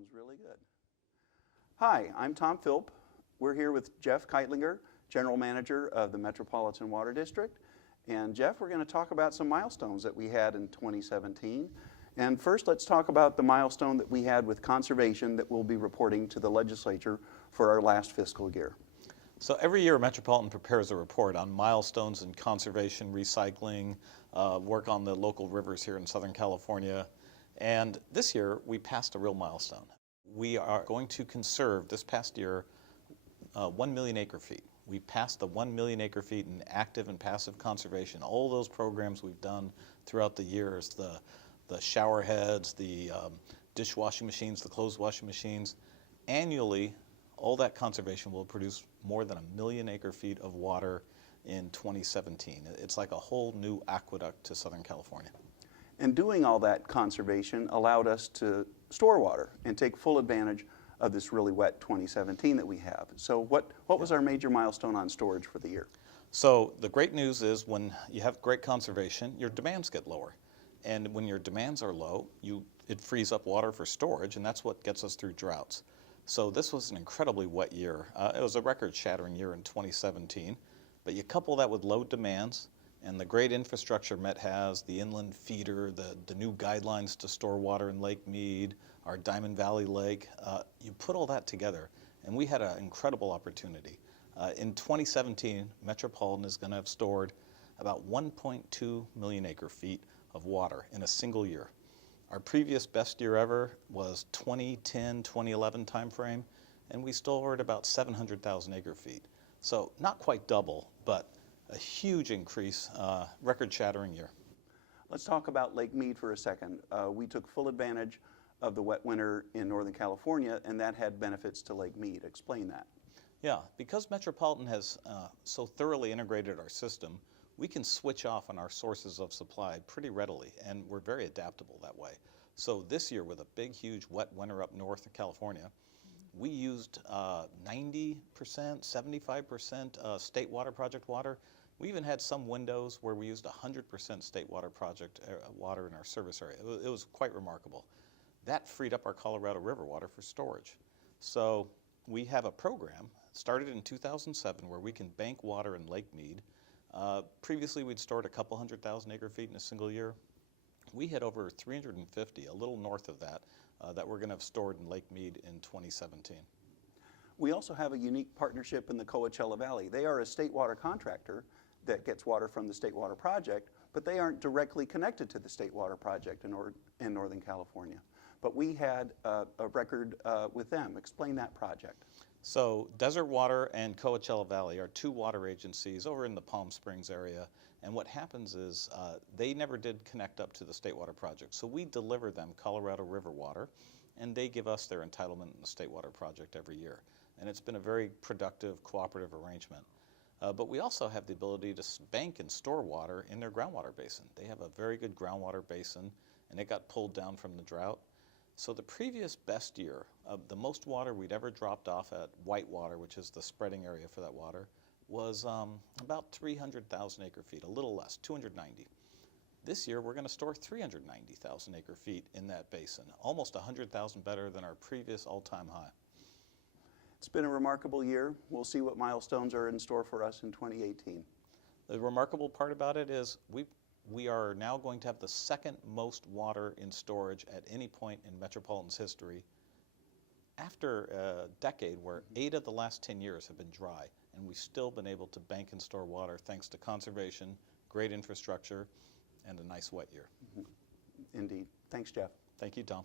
Sounds really good. Hi, I'm Tom Philp. We're here with Jeff Kightlinger, General Manager of the Metropolitan Water District. And Jeff, we're going to talk about some milestones that we had in 2017. And first, let's talk about the milestone that we had with conservation that we'll be reporting to the legislature for our last fiscal year. So every year, Metropolitan prepares a report on milestones in conservation, recycling, work on the local rivers here in Southern California. And this year, we passed a real milestone. We are going to conserve, this past year, 1 million acre-feet. We passed the 1 million acre-feet in active and passive conservation. All those programs we've done throughout the years, the shower heads, the dishwashing machines, the clothes washing machines, annually, all that conservation will produce more than 1 million acre-feet of water in 2017. It's like a whole new aqueduct to Southern California. And doing all that conservation allowed us to store water and take full advantage of this really wet 2017 that we have. So what was our major milestone on storage for the year? So the great news is when you have great conservation, your demands get lower. And when your demands are low, it frees up water for storage, and that's what gets us through droughts. So this was an incredibly wet year. It was a record-shattering year in 2017, but you couple that with low demands and the great infrastructure Met has, the inland feeder, the new guidelines to store water in Lake Mead, our Diamond Valley Lake, you put all that together, and we had an incredible opportunity. In 2017, Metropolitan is going to have stored about 1.2 million acre-feet of water in a single year. Our previous best year ever was 2010, 2011 timeframe, and we stored about 700,000 acre-feet. So not quite double, but a huge increase, record-shattering year. Let's talk about Lake Mead for a second. We took full advantage of the wet winter in Northern California, and that had benefits to Lake Mead. Explain that. Yeah, because Metropolitan has so thoroughly integrated our system, we can switch off on our sources of supply pretty readily, and we're very adaptable that way. So this year, with a big, huge wet winter up north of California, we used 90%, 75% state water project water. We even had some windows where we used 100% state water project water in our service area. It was quite remarkable. That freed up our Colorado River water for storage. So we have a program started in 2007 where we can bank water in Lake Mead. Previously, we'd stored a couple 100,000 acre-feet in a single year. We had over 350, a little north of that, that we're going to have stored in Lake Mead in 2017. We also have a unique partnership in the Coachella Valley. They are a state water contractor that gets water from the State Water Project, but they aren't directly connected to the State Water Project in Northern California. But we had a record with them. Explain that project. So Desert Water and Coachella Valley are two water agencies over in the Palm Springs area. And what happens is they never did connect up to the State Water Project. So we deliver them Colorado River water, and they give us their entitlement in the State Water Project every year. And it's been a very productive, cooperative arrangement. But we also have the ability to bank and store water in their groundwater basin. They have a very good groundwater basin, and it got pulled down from the drought. So the previous best year, the most water we'd ever dropped off at Whitewater, which is the spreading area for that water, was about 300,000 acre-feet, a little less, 290. This year, we're going to store 390,000 acre-feet in that basin, almost 100,000 better than our previous all-time high. It's been a remarkable year. We'll see what milestones are in store for us in 2018. The remarkable part about it is we are now going to have the second most water in storage at any point in Metropolitan's history after a decade where 8 of the last 10 years have been dry, and we've still been able to bank and store water thanks to conservation, great infrastructure, and a nice wet year. Indeed. Thanks, Jeff. Thank you, Tom.